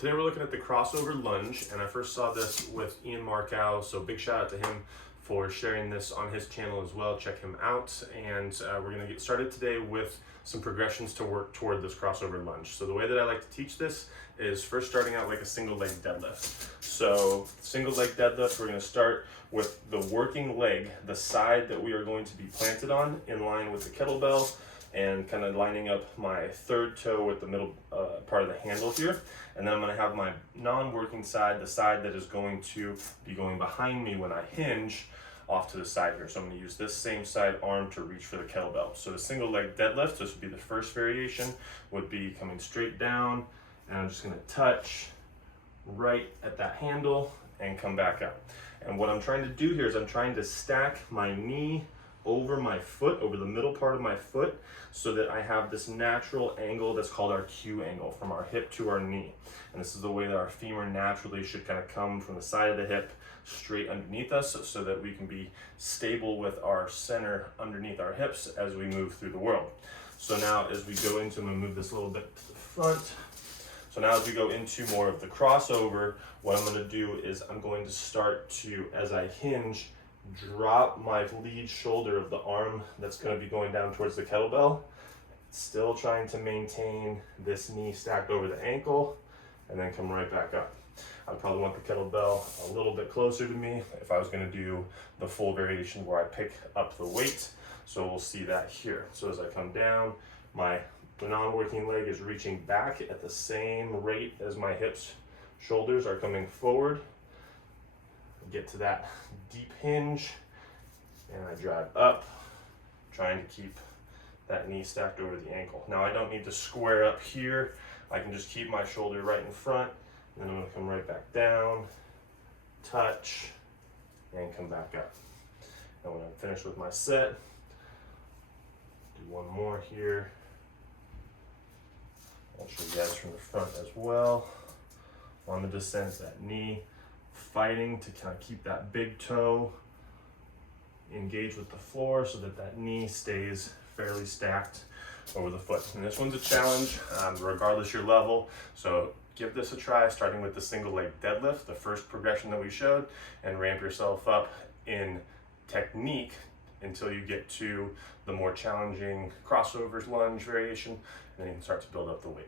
Today we're looking at the crossover lunge, and I first saw this with Ian Markow, so big shout out to him for sharing this on his channel as well. Check him out, and we're going to get started today with some progressions to work toward this crossover lunge. So the way that I like to teach this is first starting out like a single leg deadlift. So single leg deadlift, we're going to start with the working leg, the side that we are going to be planted on in line with the kettlebell, and kind of lining up my third toe with the middle part of the handle here. And then I'm going to have my non-working side, the side that is going to be going behind me when I hinge, off to the side here. So I'm going to use this same side arm to reach for the kettlebell. So the single leg deadlift, this would be the first variation, would be coming straight down, and I'm just going to touch right at that handle and come back up. And what I'm trying to do here is I'm trying to stack my knee over my foot, over the middle part of my foot, so that I have this natural angle that's called our Q angle, from our hip to our knee. And this is the way that our femur naturally should kind of come from the side of the hip straight underneath us, so that we can be stable with our center underneath our hips as we move through the world. So now as we go into, I'm going to move this a little bit to the front. So now as we go into more of the crossover, what I'm going to do is I'm going to start to, as I hinge, drop my lead shoulder of the arm that's going to be going down towards the kettlebell, still trying to maintain this knee stacked over the ankle, and then come right back up. I'd probably want the kettlebell a little bit closer to me if I was going to do the full variation where I pick up the weight. So we'll see that here. So as I come down, my non-working leg is reaching back at the same rate as my hips, shoulders are coming forward. Get to that deep hinge, and I drive up, trying to keep that knee stacked over the ankle. Now I don't need to square up here. I can just keep my shoulder right in front, and then I'm going to come right back down, touch, and come back up. And when I'm finished with my set, do one more here. I'll show you guys from the front as well. On the descent, that knee fighting to kind of keep that big toe engaged with the floor so that that knee stays fairly stacked over the foot. And this one's a challenge regardless your level. So give this a try, starting with the single leg deadlift, the first progression that we showed, and ramp yourself up in technique until you get to the more challenging crossovers lunge variation, and then you can start to build up the weight.